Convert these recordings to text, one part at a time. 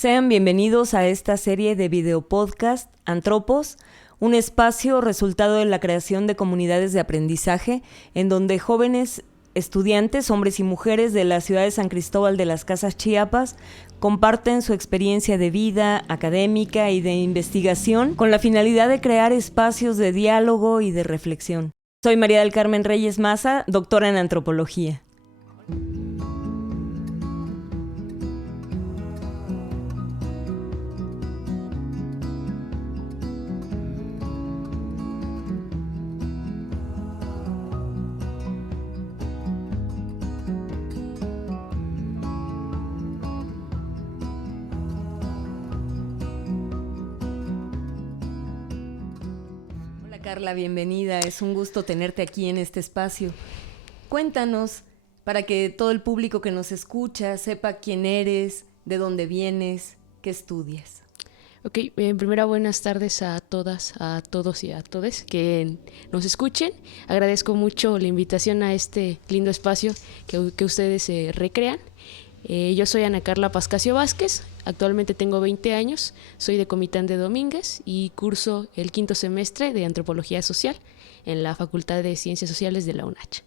Sean bienvenidos a esta serie de videopodcast Antropos, un espacio resultado de la creación de comunidades de aprendizaje en donde jóvenes estudiantes, hombres y mujeres de la ciudad de San Cristóbal de las Casas, Chiapas, comparten su experiencia de vida académica y de investigación con la finalidad de crear espacios de diálogo y de reflexión. Soy María del Carmen Reyes Maza, doctora en antropología. Carla, bienvenida. Es un gusto tenerte aquí en este espacio. Cuéntanos, para que todo el público que nos escucha sepa quién eres, de dónde vienes, qué estudias. Ok, primero buenas tardes a todas, a todos y a todes que nos escuchen. Agradezco mucho la invitación a este lindo espacio que ustedes recrean. Yo soy Ana Carla Pascasio Vázquez, actualmente tengo 20 años, soy de Comitán de Domínguez y curso el 5º semestre de Antropología Social en la Facultad de Ciencias Sociales de la UNACH.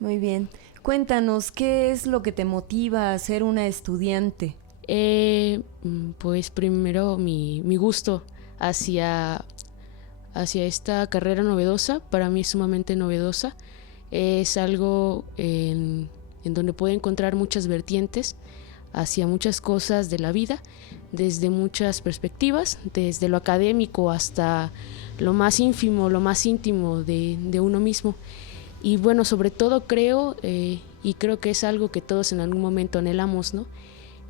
Muy bien. Cuéntanos, ¿qué es lo que te motiva a ser una estudiante? Pues primero mi gusto hacia esta carrera novedosa, para mí es sumamente novedosa, es algo en donde puedo encontrar muchas vertientes hacia muchas cosas de la vida, desde muchas perspectivas, desde lo académico hasta lo más ínfimo, lo más íntimo de uno mismo. Y bueno, sobre todo creo que es algo que todos en algún momento anhelamos, ¿no?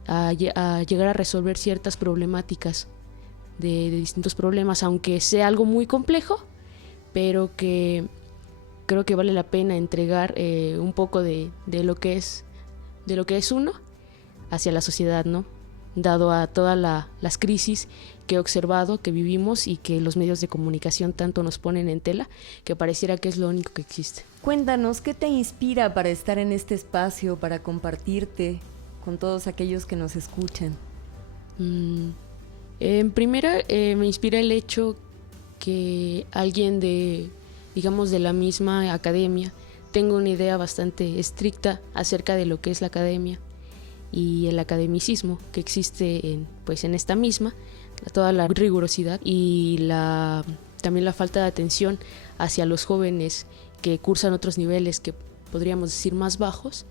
A llegar a resolver ciertas problemáticas de distintos problemas, aunque sea algo muy complejo, pero que creo que vale la pena entregar un poco de lo que es uno hacia la sociedad, ¿no? Dado a todas las crisis que he observado, que vivimos y que los medios de comunicación tanto nos ponen en tela, que pareciera que es lo único que existe. Cuéntanos, ¿qué te inspira para estar en este espacio, para compartirte con todos aquellos que nos escuchan? En primera, me inspira el hecho que alguien de la misma academia tenga una idea bastante estricta acerca de lo que es la academia y el academicismo que existe en esta misma, toda la rigurosidad y también la falta de atención hacia los jóvenes que cursan otros niveles que podríamos decir más bajos,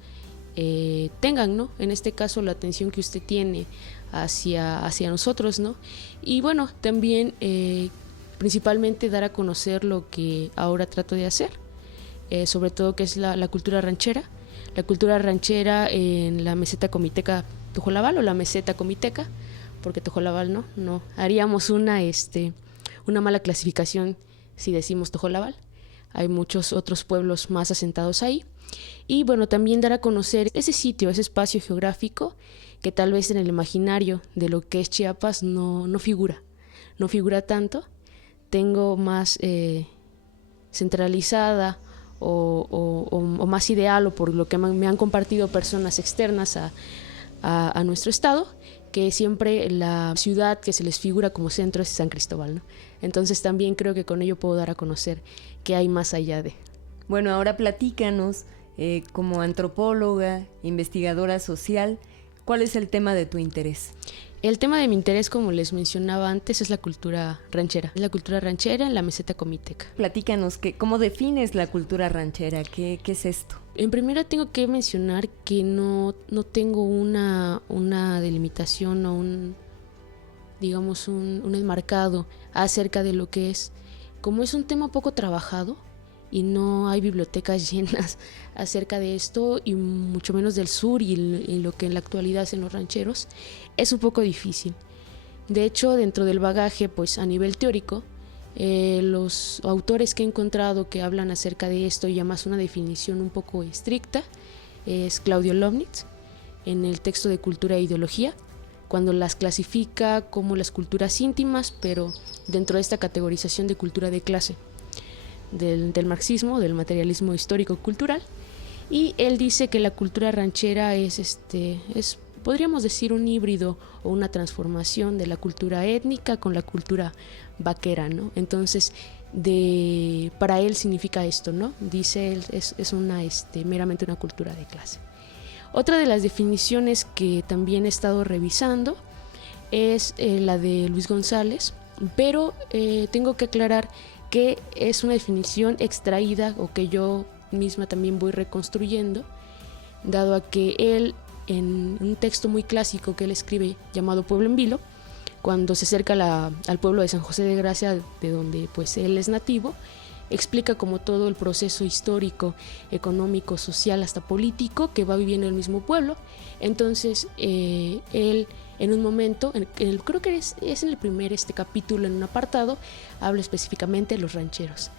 tengan, ¿no? En este caso la atención que usted tiene hacia nosotros, ¿no? Y bueno, también principalmente dar a conocer lo que ahora trato de hacer, sobre todo que es la cultura ranchera. La cultura ranchera en la meseta comiteca Tojolabal o la meseta comiteca, porque Tojolabal no haríamos una mala clasificación si decimos Tojolabal. Hay muchos otros pueblos más asentados ahí. Y bueno, también dar a conocer ese sitio, ese espacio geográfico que tal vez en el imaginario de lo que es Chiapas no figura tanto. Tengo más centralizada o más ideal, o por lo que me han compartido personas externas a nuestro estado, que siempre la ciudad que se les figura como centro es San Cristóbal, ¿no? Entonces también creo que con ello puedo dar a conocer qué hay más allá de. Bueno, ahora platícanos, como antropóloga, investigadora social, ¿cuál es el tema de tu interés? El tema de mi interés, como les mencionaba antes, es la cultura ranchera. Es la cultura ranchera en la meseta comiteca. Platícanos, ¿cómo defines la cultura ranchera? ¿Qué es esto? En primera tengo que mencionar que no tengo una delimitación o un enmarcado acerca de lo que es. Como es un tema poco trabajado y no hay bibliotecas llenas acerca de esto, y mucho menos del sur y lo que en la actualidad hacen los rancheros, es un poco difícil. De hecho, dentro del bagaje, pues a nivel teórico, los autores que he encontrado que hablan acerca de esto, y además una definición un poco estricta, es Claudio Lomnitz en el texto de Cultura e Ideología, cuando las clasifica como las culturas íntimas, pero dentro de esta categorización de cultura de clase del marxismo, del materialismo histórico-cultural. Y él dice que la cultura ranchera es podríamos decir un híbrido o una transformación de la cultura étnica con la cultura vaquera, ¿no? Entonces, para él significa esto, ¿no? Dice él, es meramente una cultura de clase. Otra de las definiciones que también he estado revisando es la de Luis González, pero tengo que aclarar que es una definición extraída o que yo misma también voy reconstruyendo, dado a que él, en un texto muy clásico que él escribe llamado Pueblo en Vilo, cuando se acerca al pueblo de San José de Gracia, de donde pues él es nativo, explica como todo el proceso histórico, económico, social, hasta político que va viviendo el mismo pueblo. Entonces él en un momento, creo que es en el primer capítulo, en un apartado, habla específicamente de los rancheros.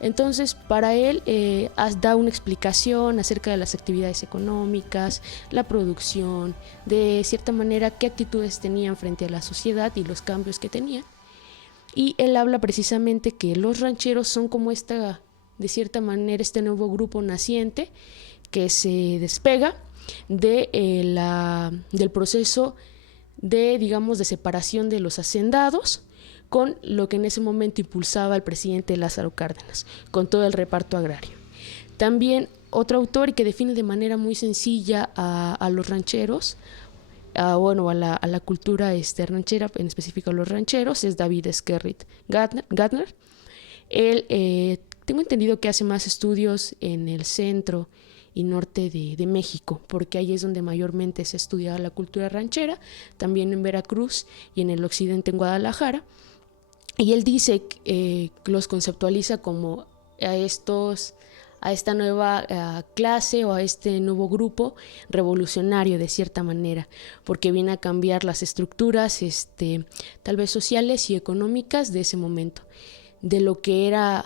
Entonces, para él da una explicación acerca de las actividades económicas, la producción, de cierta manera qué actitudes tenían frente a la sociedad y los cambios que tenían. Y él habla precisamente que los rancheros son como de cierta manera, este nuevo grupo naciente que se despega del proceso de separación de los hacendados, con lo que en ese momento impulsaba el presidente Lázaro Cárdenas, con todo el reparto agrario. También otro autor que define de manera muy sencilla a los rancheros, a la cultura ranchera, en específico a los rancheros, es David Skerrit Gardner. Él, tengo entendido que hace más estudios en el centro y norte de México, porque ahí es donde mayormente se estudia la cultura ranchera, también en Veracruz y en el occidente en Guadalajara. Y él dice que los conceptualiza como a esta nueva clase o a este nuevo grupo revolucionario de cierta manera, porque viene a cambiar las estructuras tal vez sociales y económicas de ese momento, de lo que era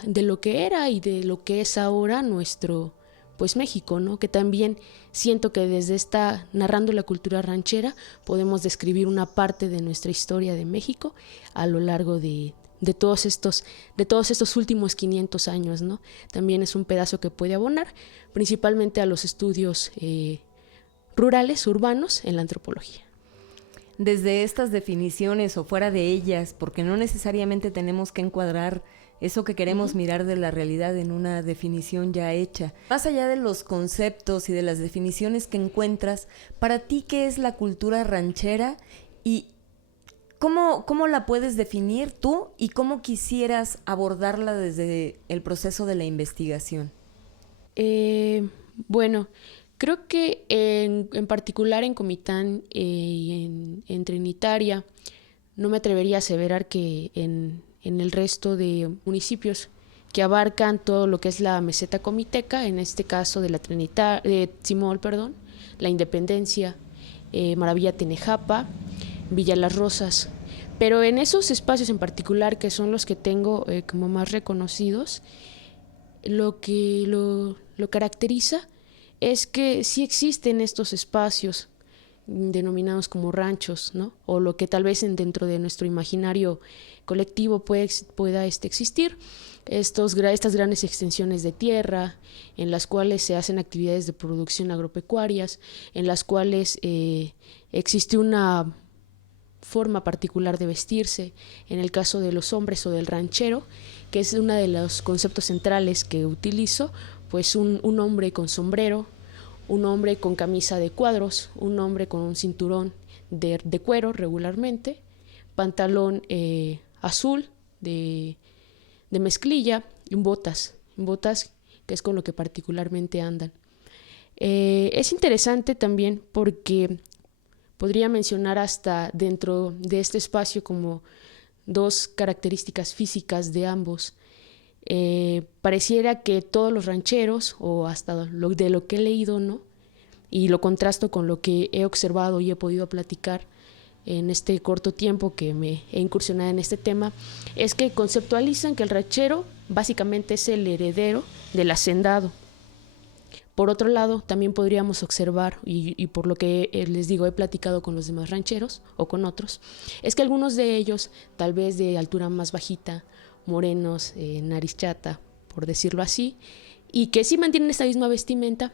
y de lo que es ahora nuestro pues México, ¿no? Que también siento que desde narrando la cultura ranchera podemos describir una parte de nuestra historia de México a lo largo de todos estos últimos 500 años, ¿no? También es un pedazo que puede abonar principalmente a los estudios rurales, urbanos en la antropología. Desde estas definiciones o fuera de ellas, porque no necesariamente tenemos que encuadrar eso que queremos mirar de la realidad en una definición ya hecha. Más allá de los conceptos y de las definiciones que encuentras, para ti, ¿qué es la cultura ranchera y cómo la puedes definir tú y cómo quisieras abordarla desde el proceso de la investigación? Bueno, creo que en particular en Comitán y en Trinitaria, no me atrevería a aseverar que en el resto de municipios que abarcan todo lo que es la meseta comiteca, en este caso de Simol, la Independencia, Maravilla Tenejapa, Villa Las Rosas. Pero en esos espacios en particular, que son los que tengo como más reconocidos, lo que lo caracteriza es que sí existen estos espacios denominados como ranchos, ¿no? O lo que tal vez dentro de nuestro imaginario colectivo pueda existir, estas grandes extensiones de tierra en las cuales se hacen actividades de producción agropecuarias, en las cuales existe una forma particular de vestirse. En el caso de los hombres o del ranchero, que es uno de los conceptos centrales que utilizo, pues un hombre con sombrero, un hombre con camisa de cuadros, un hombre con un cinturón de cuero regularmente, pantalón azul de mezclilla y botas que es con lo que particularmente andan. Es interesante también porque podría mencionar hasta dentro de este espacio como dos características físicas de ambos. Pareciera que todos los rancheros, o hasta de lo que he leído, ¿no? Y lo contrasto con lo que he observado y he podido platicar en este corto tiempo que me he incursionado en este tema, es que conceptualizan que el ranchero básicamente es el heredero del hacendado. Por otro lado, también podríamos observar, y por lo que les digo, he platicado con los demás rancheros o con otros, es que algunos de ellos, tal vez de altura más bajita, morenos, nariz chata, por decirlo así, y que sí mantienen esta misma vestimenta,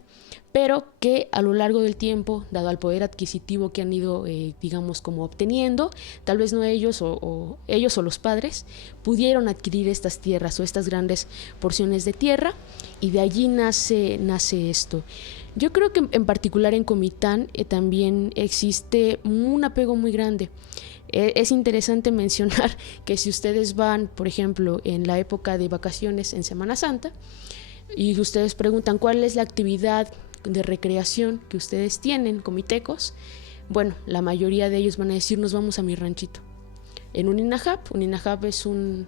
pero que a lo largo del tiempo, dado al poder adquisitivo que han ido, digamos, como obteniendo, tal vez no ellos o ellos o los padres, pudieron adquirir estas tierras o estas grandes porciones de tierra, y de allí nace esto. Yo creo que en particular en Comitán también existe un apego muy grande. Es interesante mencionar que si ustedes van, por ejemplo, en la época de vacaciones en Semana Santa, y ustedes preguntan cuál es la actividad de recreación que ustedes tienen, comitecos, bueno, la mayoría de ellos van a decir: nos vamos a mi ranchito. En Uninajap es un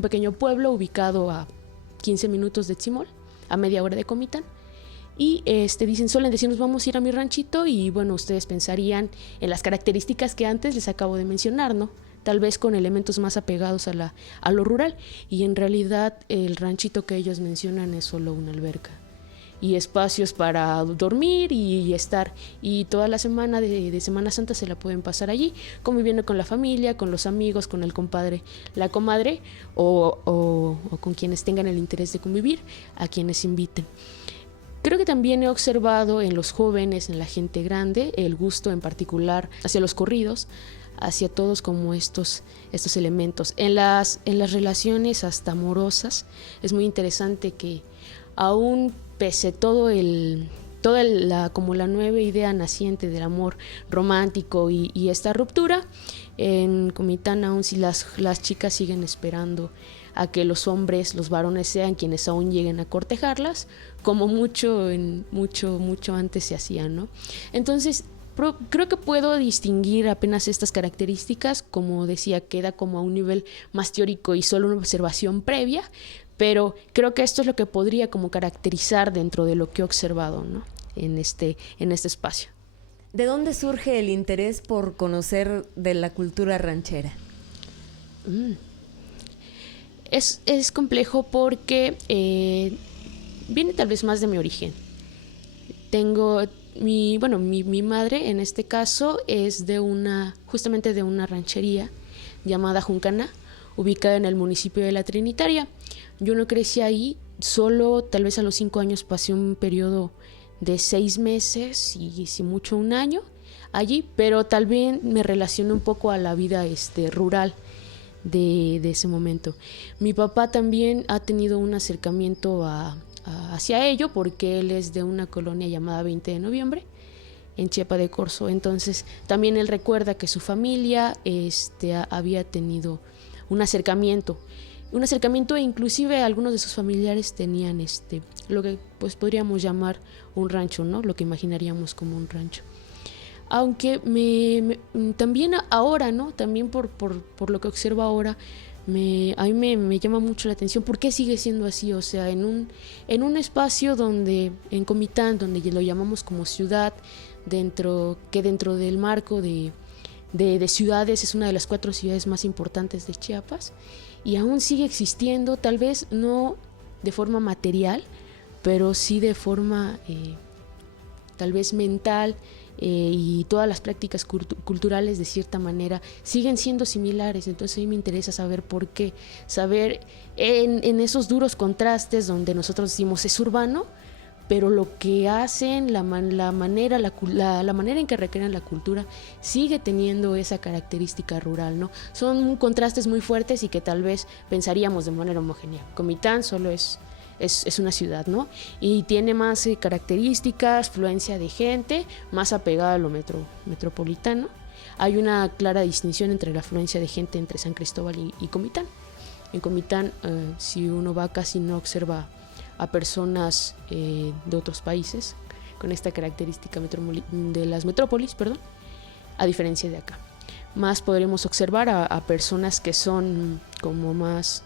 pequeño pueblo ubicado a 15 minutos de Tzimol, a media hora de Comitán. Y suelen decir: nos vamos a ir a mi ranchito, y bueno, ustedes pensarían en las características que antes les acabo de mencionar, ¿no? Tal vez con elementos más apegados a lo rural, y en realidad el ranchito que ellos mencionan es solo una alberca y espacios para dormir y estar, y toda la semana de Semana Santa se la pueden pasar allí, conviviendo con la familia, con los amigos, con el compadre, la comadre, o con quienes tengan el interés de convivir, a quienes inviten. Creo que también he observado en los jóvenes, en la gente grande, el gusto en particular hacia los corridos, hacia todos como estos elementos. En las relaciones hasta amorosas es muy interesante que aún pese como la nueva idea naciente del amor romántico y esta ruptura, en Comitán aún si las chicas siguen esperando a que los hombres, los varones, sean quienes aún lleguen a cortejarlas, como mucho antes se hacía, ¿no? Entonces, creo que puedo distinguir apenas estas características, como decía, queda como a un nivel más teórico y solo una observación previa, pero creo que esto es lo que podría como caracterizar dentro de lo que he observado, ¿no? en este espacio. ¿De dónde surge el interés por conocer de la cultura ranchera? Es complejo porque viene tal vez más de mi origen. Tengo mi madre en este caso es justamente de una ranchería llamada Juncaná, ubicada en el municipio de La Trinitaria. Yo no crecí ahí, solo tal vez a los 5 años pasé un periodo de 6 meses y si mucho 1 año allí, pero tal vez me relaciono un poco a la vida rural de ese momento. Mi papá también ha tenido un acercamiento hacia ello, porque él es de una colonia llamada 20 de noviembre en Chiapa de Corzo. Entonces también él recuerda que su familia había tenido un acercamiento e inclusive algunos de sus familiares tenían lo que pues podríamos llamar un rancho, ¿no? Lo que imaginaríamos como un rancho. Aunque también ahora, ¿no? También por lo que observo ahora, a mí me llama mucho la atención por qué sigue siendo así. O sea, en un espacio en Comitán, donde lo llamamos como ciudad, dentro del marco de ciudades, es una de las 4 ciudades más importantes de Chiapas, y aún sigue existiendo, tal vez no de forma material, pero sí de forma tal vez mental, y todas las prácticas culturales de cierta manera siguen siendo similares. Entonces a mí me interesa saber por qué, saber en esos duros contrastes donde nosotros decimos es urbano, pero lo que hacen, la manera en que recrean la cultura sigue teniendo esa característica rural, ¿no? Son contrastes muy fuertes y que tal vez pensaríamos de manera homogénea. Comitán solo es una ciudad, ¿no? Y tiene más características, fluencia de gente, más apegada a lo metropolitano. Hay una clara distinción entre la afluencia de gente entre San Cristóbal y Comitán. En Comitán, si uno va, casi no observa a personas de otros países con esta característica de las metrópolis, a diferencia de acá. Más podremos observar a personas que son como más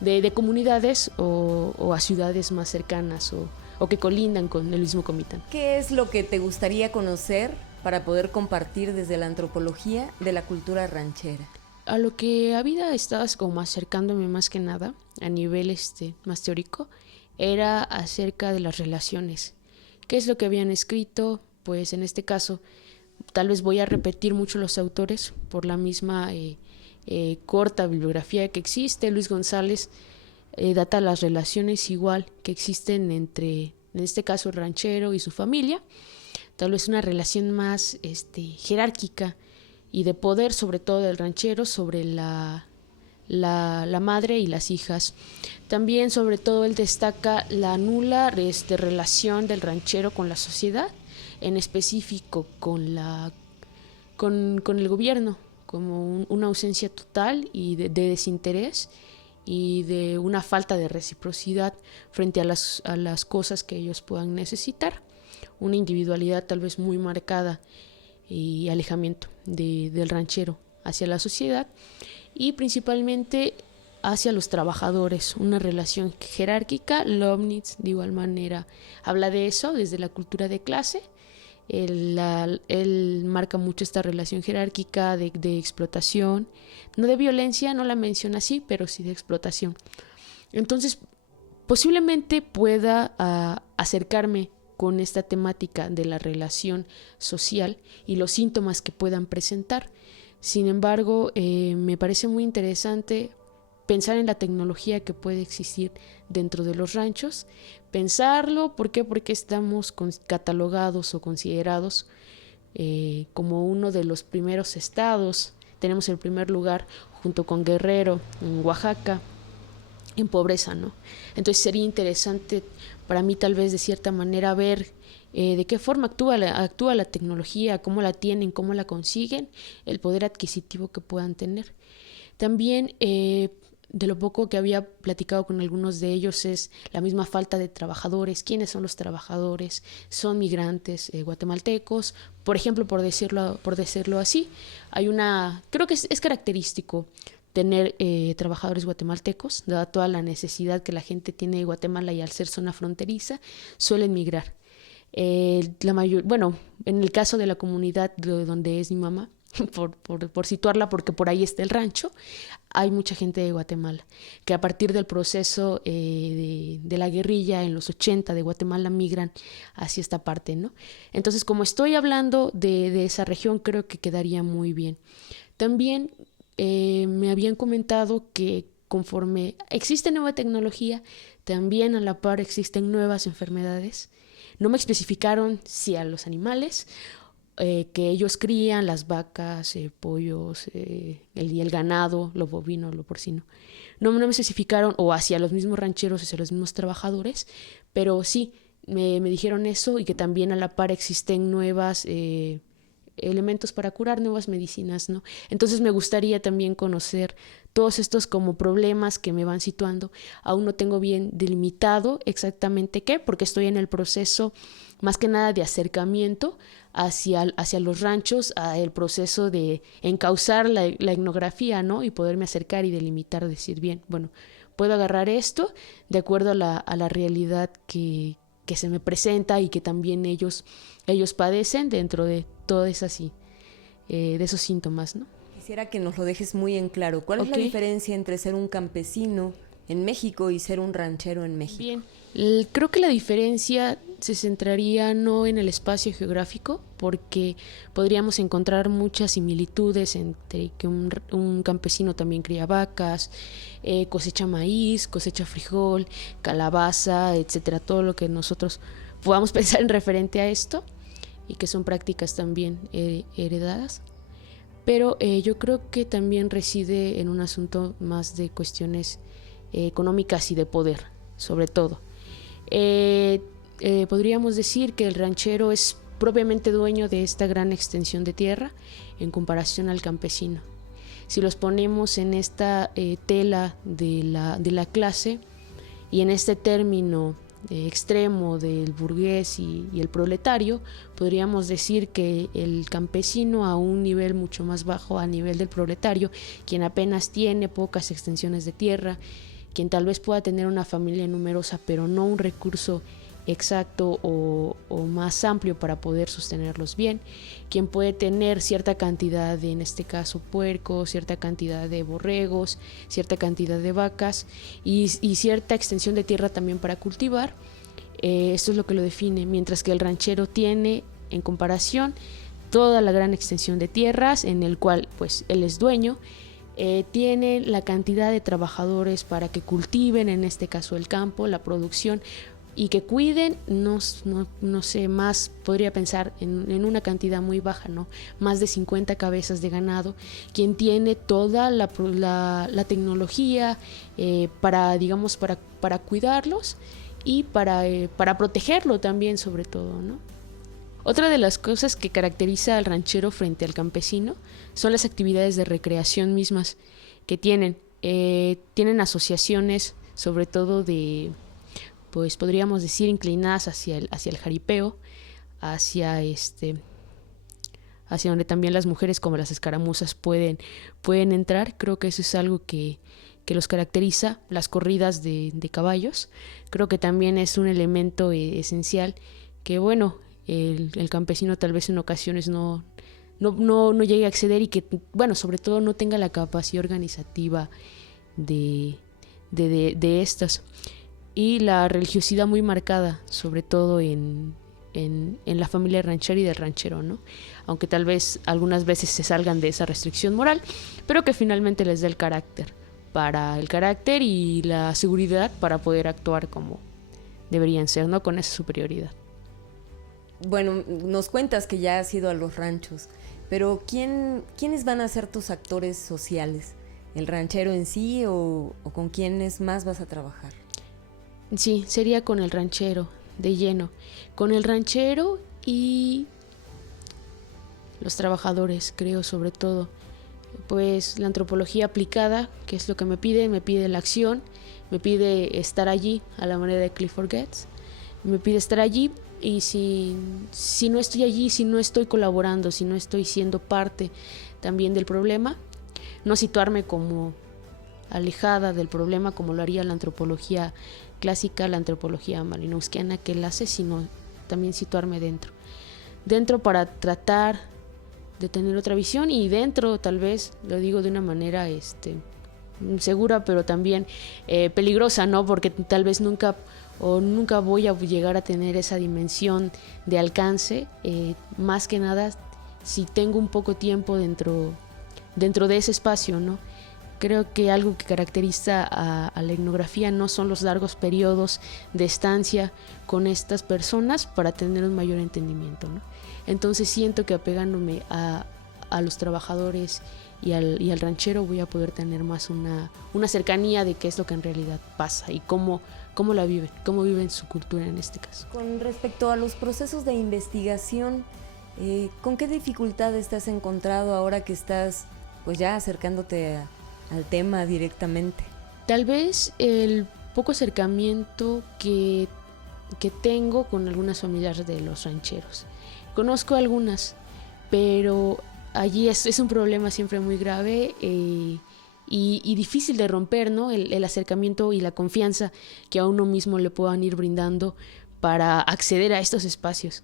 de comunidades o a ciudades más cercanas o que colindan con el mismo Comitán. ¿Qué es lo que te gustaría conocer para poder compartir desde la antropología de la cultura ranchera? A lo que había estabas como acercándome más que nada a nivel más teórico, era acerca de las relaciones. ¿Qué es lo que habían escrito? Pues en este caso tal vez voy a repetir mucho los autores por la misma corta bibliografía que existe. Luis González data las relaciones igual que existen entre, en este caso, el ranchero y su familia, tal vez una relación más jerárquica y de poder, sobre todo del ranchero, sobre la madre y las hijas. También, sobre todo, él destaca la nula relación del ranchero con la sociedad, en específico con el gobierno, como una ausencia total y de desinterés y de una falta de reciprocidad frente a las cosas que ellos puedan necesitar, una individualidad tal vez muy marcada y alejamiento del ranchero hacia la sociedad y principalmente hacia los trabajadores, una relación jerárquica. Leibniz de igual manera habla de eso desde la cultura de clase. Él marca mucho esta relación jerárquica de explotación, no de violencia, no la menciona así, pero sí de explotación. Entonces, posiblemente pueda acercarme con esta temática de la relación social y los síntomas que puedan presentar. Sin embargo, me parece muy interesante pensar en la tecnología que puede existir dentro de los ranchos. Pensarlo, ¿por qué? Porque estamos catalogados o considerados como uno de los primeros estados. Tenemos el primer lugar junto con Guerrero, en Oaxaca, en pobreza, ¿no? Entonces sería interesante para mí tal vez de cierta manera ver de qué forma actúa la tecnología, cómo la tienen, cómo la consiguen, el poder adquisitivo que puedan tener. También de lo poco que había platicado con algunos de ellos es la misma falta de trabajadores. ¿Quiénes son los trabajadores? Son migrantes guatemaltecos, por ejemplo, por decirlo así. Creo que es característico tener trabajadores guatemaltecos, dada toda la necesidad que la gente tiene de Guatemala y al ser zona fronteriza, suelen migrar. En el caso de la comunidad de donde es mi mamá, por situarla, porque por ahí está el rancho, hay mucha gente de Guatemala, que a partir del proceso de la guerrilla en los 80 de Guatemala migran hacia esta parte, ¿no? Entonces, como estoy hablando de esa región, creo que quedaría muy bien. También me habían comentado que conforme existe nueva tecnología, también a la par existen nuevas enfermedades. No me especificaron si a los animales que ellos crían, las vacas, pollos, el ganado, lo bovino, lo porcino. No me especificaron, o hacia los mismos rancheros, hacia los mismos trabajadores, pero sí, me dijeron eso y que también a la par existen nuevas elementos para curar, nuevas medicinas, ¿no? Entonces me gustaría también conocer todos estos como problemas que me van situando. Aún no tengo bien delimitado exactamente qué, porque estoy en el proceso más que nada de acercamiento hacia los ranchos, el proceso de encauzar la etnografía, ¿no? Y poderme acercar y delimitar, decir bien, bueno, puedo agarrar esto de acuerdo a la realidad que se me presenta y que también ellos padecen dentro de todas esas de esos síntomas, ¿no? Quisiera que nos lo dejes muy en claro. ¿Cuál es la diferencia entre ser un campesino en México y ser un ranchero en México? Bien, creo que la diferencia se centraría no en el espacio geográfico, porque podríamos encontrar muchas similitudes entre que un campesino también cría vacas, cosecha maíz, cosecha frijol, calabaza, etcétera, todo lo que nosotros podamos pensar en referente a esto y que son prácticas también heredadas. Pero yo creo que también reside en un asunto más de cuestiones económicas y de poder, sobre todo. Podríamos decir que el ranchero es propiamente dueño de esta gran extensión de tierra en comparación al campesino. Si los ponemos en esta tela de la clase y en este término extremo del burgués y el proletario, podríamos decir que el campesino a un nivel mucho más bajo a nivel del proletario, quien apenas tiene pocas extensiones de tierra, quien tal vez pueda tener una familia numerosa pero no un recurso exacto o más amplio para poder sostenerlos bien, quien puede tener cierta cantidad de, en este caso, puercos, cierta cantidad de borregos, cierta cantidad de vacas y cierta extensión de tierra también para cultivar. Esto es lo que lo define, mientras que el ranchero tiene en comparación toda la gran extensión de tierras en el cual pues él es dueño, tienen la cantidad de trabajadores para que cultiven, en este caso el campo, la producción, y que cuiden, no sé, más podría pensar en una cantidad muy baja, ¿no? Más de 50 cabezas de ganado, quien tiene toda la tecnología para cuidarlos y para protegerlo también, sobre todo, ¿no? Otra de las cosas que caracteriza al ranchero frente al campesino son las actividades de recreación mismas que tienen. Tienen asociaciones, sobre todo pues podríamos decir, inclinadas hacia el jaripeo, hacia donde también las mujeres como las escaramuzas pueden entrar. Creo que eso es algo que los caracteriza. Las corridas de caballos, creo que también es un elemento esencial que, bueno, el campesino tal vez en ocasiones no llegue a acceder, y que, bueno, sobre todo no tenga la capacidad organizativa de estas. Y la religiosidad muy marcada, sobre todo en la familia ranchera y del ranchero, ¿no? Aunque tal vez algunas veces se salgan de esa restricción moral, pero que finalmente les da el carácter y la seguridad para poder actuar como deberían ser, ¿no? Con esa superioridad. Bueno, nos cuentas que ya has ido a los ranchos, pero ¿quiénes van a ser tus actores sociales? ¿El ranchero en sí o con quiénes más vas a trabajar? Sí, sería con el ranchero, de lleno. Con el ranchero y los trabajadores, creo, sobre todo. Pues la antropología aplicada, que es lo que me pide la acción, me pide estar allí, a la manera de Clifford Geertz. Me pide estar allí, y si no estoy allí, si no estoy colaborando, si no estoy siendo parte también del problema, no situarme como alejada del problema como lo haría la antropología clásica, la antropología malinowskiana que él hace, sino también situarme dentro para tratar de tener otra visión, y dentro, tal vez lo digo de una manera segura, pero también peligrosa, ¿no? Porque tal vez nunca voy a llegar a tener esa dimensión de alcance, más que nada si tengo un poco tiempo dentro de ese espacio, ¿no? Creo que algo que caracteriza a la etnografía no son los largos periodos de estancia con estas personas para tener un mayor entendimiento, ¿no? Entonces siento que apegándome a los trabajadores y al ranchero voy a poder tener más una cercanía de qué es lo que en realidad pasa y cómo la viven, cómo viven su cultura en este caso. Con respecto a los procesos de investigación, ¿con qué dificultades te has encontrado ahora que estás pues ya acercándote al tema directamente? Tal vez el poco acercamiento que tengo con algunas familias de los rancheros. Conozco algunas, pero allí es un problema siempre muy grave y difícil de romper, ¿no? El acercamiento y la confianza que a uno mismo le puedan ir brindando para acceder a estos espacios.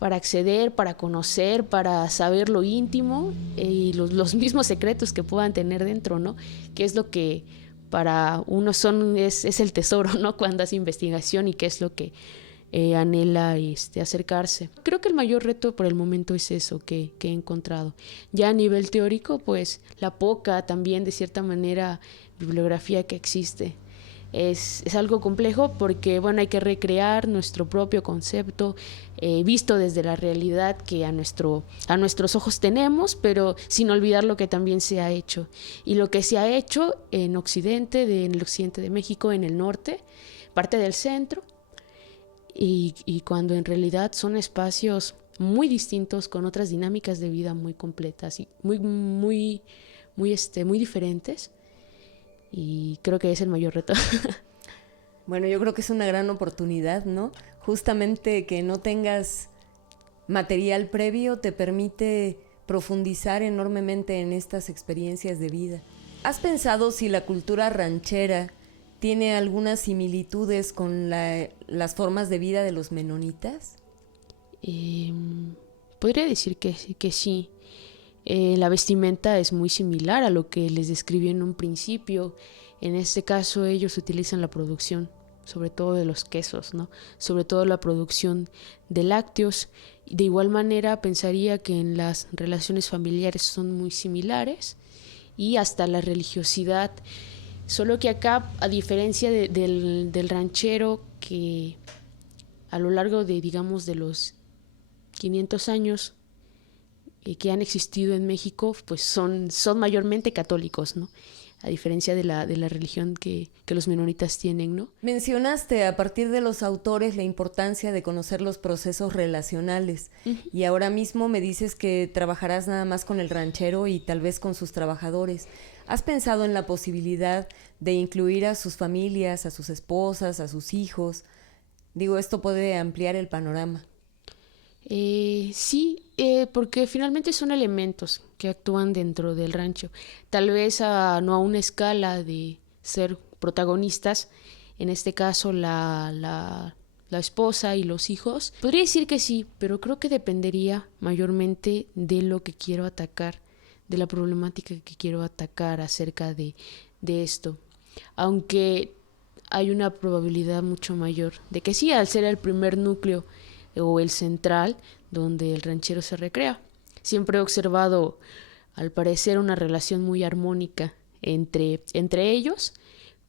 Para acceder, para conocer, para saber lo íntimo y los mismos secretos que puedan tener dentro, ¿no? Que es lo que para uno es el tesoro, ¿no? Cuando hace investigación, y qué es lo que anhela acercarse. Creo que el mayor reto por el momento es eso que he encontrado. Ya a nivel teórico, pues la poca también, de cierta manera, bibliografía que existe. Es algo complejo porque, bueno, hay que recrear nuestro propio concepto visto desde la realidad que a nuestros ojos tenemos, pero sin olvidar lo que también se ha hecho. Y lo que se ha hecho en el occidente de México, en el norte, parte del centro, y cuando en realidad son espacios muy distintos, con otras dinámicas de vida muy completas y muy diferentes. Y creo que es el mayor reto. Bueno, yo creo que es una gran oportunidad, ¿no? Justamente que no tengas material previo te permite profundizar enormemente en estas experiencias de vida. ¿Has pensado si la cultura ranchera tiene algunas similitudes con las formas de vida de los menonitas? Podría decir que sí. La vestimenta es muy similar a lo que les describí en un principio. En este caso ellos utilizan la producción, sobre todo de los quesos, ¿no? Sobre todo la producción de lácteos. De igual manera pensaría que en las relaciones familiares son muy similares, y hasta la religiosidad. Solo que acá, a diferencia del ranchero, que a lo largo de, digamos, de los 500 años que han existido en México, pues son mayormente católicos, ¿no? A diferencia de la religión que los menonitas tienen, ¿no? Mencionaste a partir de los autores la importancia de conocer los procesos relacionales. Y ahora mismo me dices que trabajarás nada más con el ranchero y tal vez con sus trabajadores. ¿Has pensado en la posibilidad de incluir a sus familias, a sus esposas, a sus hijos? Digo, esto puede ampliar el panorama. Sí, porque finalmente son elementos que actúan dentro del rancho. Tal vez no a una escala de ser protagonistas, en este caso la esposa y los hijos. Podría decir que sí, pero creo que dependería mayormente de lo que quiero atacar, de la problemática que quiero atacar acerca de esto. Aunque hay una probabilidad mucho mayor de que sí, al ser el primer núcleo o el central donde el ranchero se recrea. Siempre he observado, al parecer, una relación muy armónica entre ellos,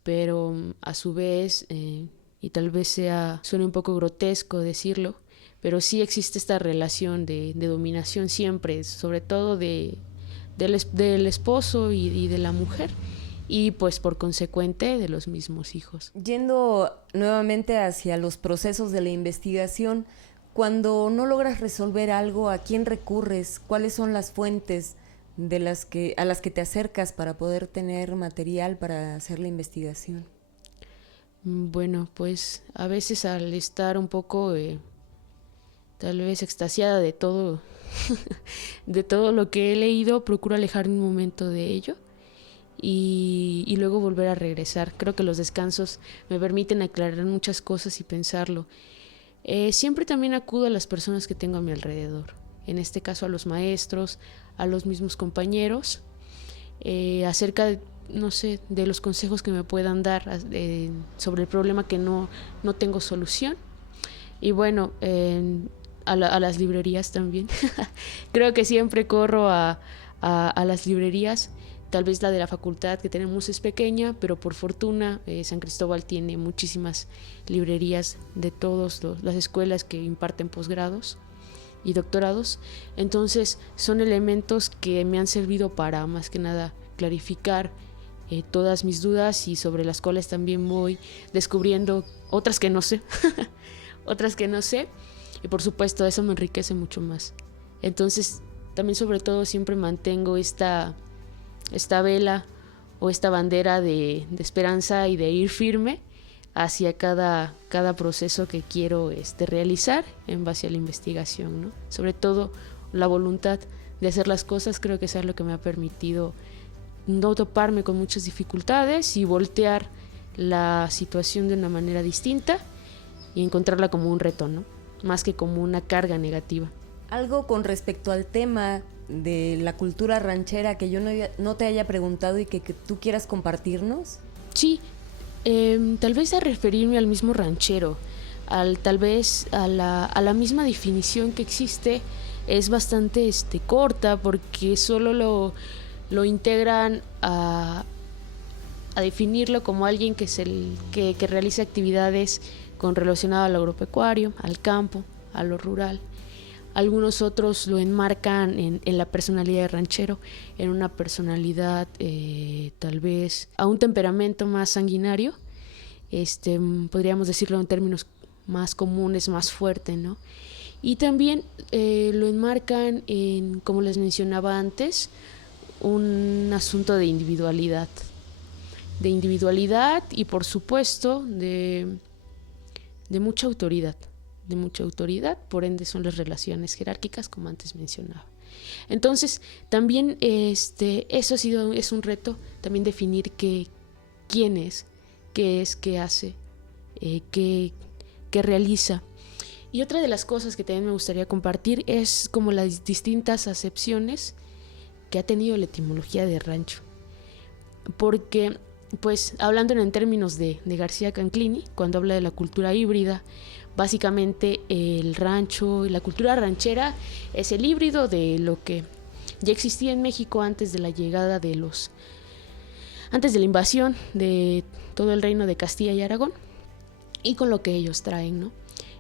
pero a su vez, y tal vez suene un poco grotesco decirlo, pero sí existe esta relación de dominación siempre, sobre todo del esposo y de la mujer, y pues por consecuente de los mismos hijos. Yendo nuevamente hacia los procesos de la investigación, cuando no logras resolver algo, ¿a quién recurres? ¿Cuáles son las fuentes a las que te acercas para poder tener material para hacer la investigación? Bueno, pues a veces al estar un poco tal vez extasiada de todo de todo lo que he leído, procuro alejarme un momento de ello y luego volver a regresar. Creo que los descansos me permiten aclarar muchas cosas y pensarlo. Siempre también acudo a las personas que tengo a mi alrededor, en este caso a los maestros, a los mismos compañeros, acerca de, no sé, de los consejos que me puedan dar sobre el problema que no tengo solución. Y bueno, a las librerías también. Creo que siempre corro a las librerías. Tal vez la de la facultad que tenemos es pequeña, pero por fortuna San Cristóbal tiene muchísimas librerías de todas las escuelas que imparten posgrados y doctorados. Entonces son elementos que me han servido para más que nada clarificar todas mis dudas y sobre las cuales también voy descubriendo otras que no sé, otras que no sé. Y por supuesto eso me enriquece mucho más. Entonces también sobre todo siempre mantengo esta vela o esta bandera de esperanza y de ir firme hacia cada proceso que quiero realizar en base a la investigación, ¿no? Sobre todo la voluntad de hacer las cosas, creo que eso es lo que me ha permitido no toparme con muchas dificultades y voltear la situación de una manera distinta y encontrarla como un reto, ¿no? Más que como una carga negativa. Algo con respecto al tema de la cultura ranchera que yo no te haya preguntado y que tú quieras compartirnos. Sí, tal vez a referirme al mismo ranchero, tal vez a la misma definición que existe es bastante corta porque solo lo integran a definirlo como alguien que realiza actividades con relacionado al agropecuario, al campo, a lo rural. Algunos otros lo enmarcan en la personalidad de ranchero, en una personalidad tal vez a un temperamento más sanguinario, podríamos decirlo en términos más comunes, más fuerte, ¿no? Y también lo enmarcan en, como les mencionaba antes, un asunto de individualidad y por supuesto de mucha autoridad. Por ende son las relaciones jerárquicas como antes mencionaba. Entonces también eso es un reto, también definir quién es, qué hace, qué realiza. Y otra de las cosas que también me gustaría compartir es como las distintas acepciones que ha tenido la etimología de rancho, porque pues hablando en términos de García Canclini, cuando habla de la cultura híbrida, básicamente el rancho y la cultura ranchera es el híbrido de lo que ya existía en México antes de la llegada antes de la invasión de todo el reino de Castilla y Aragón, y con lo que ellos traen, ¿no?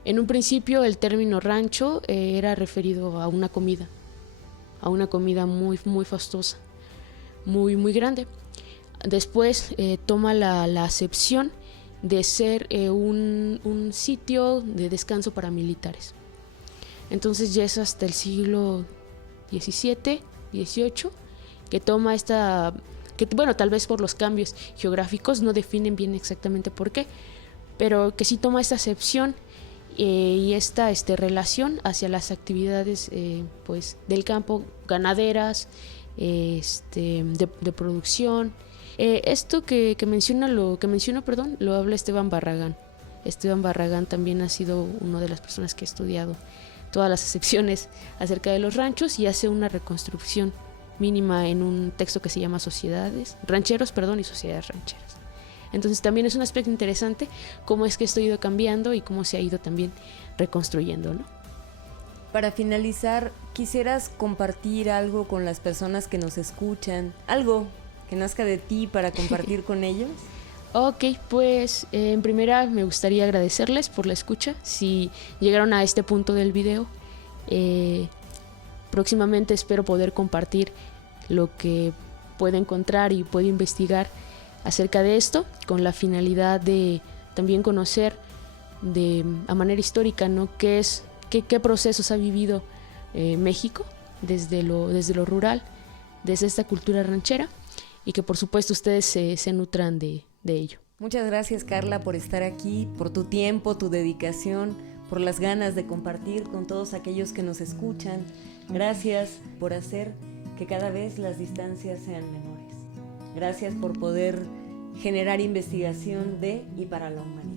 En un principio el término rancho era referido a una comida muy, muy fastuosa, muy, muy grande. Después toma la acepción de ser un sitio de descanso para militares. Entonces ya es hasta el siglo XVII, XVIII, que toma bueno, tal vez por los cambios geográficos, no definen bien exactamente por qué, pero que sí toma esta acepción y esta relación hacia las actividades pues del campo, ganaderas, de producción. Esto que menciono, lo habla Esteban Barragán. Esteban Barragán también ha sido una de las personas que ha estudiado todas las acepciones acerca de los ranchos y hace una reconstrucción mínima en un texto que se llama Rancheros y Sociedades Rancheras. Entonces también es un aspecto interesante cómo es que esto ha ido cambiando y cómo se ha ido también reconstruyendo, ¿no? Para finalizar, ¿quisieras compartir algo con las personas que nos escuchan? Algo que nazca de ti para compartir con ellos. Ok, pues en primera me gustaría agradecerles por la escucha. Si llegaron a este punto del video, próximamente espero poder compartir lo que puedo encontrar y puedo investigar acerca de esto, con la finalidad de también conocer a manera histórica, ¿no? qué procesos ha vivido México desde lo rural, desde esta cultura ranchera, y que por supuesto ustedes se nutran de ello. Muchas gracias, Carla, por estar aquí, por tu tiempo, tu dedicación, por las ganas de compartir con todos aquellos que nos escuchan. Gracias por hacer que cada vez las distancias sean menores. Gracias por poder generar investigación de y para la humanidad.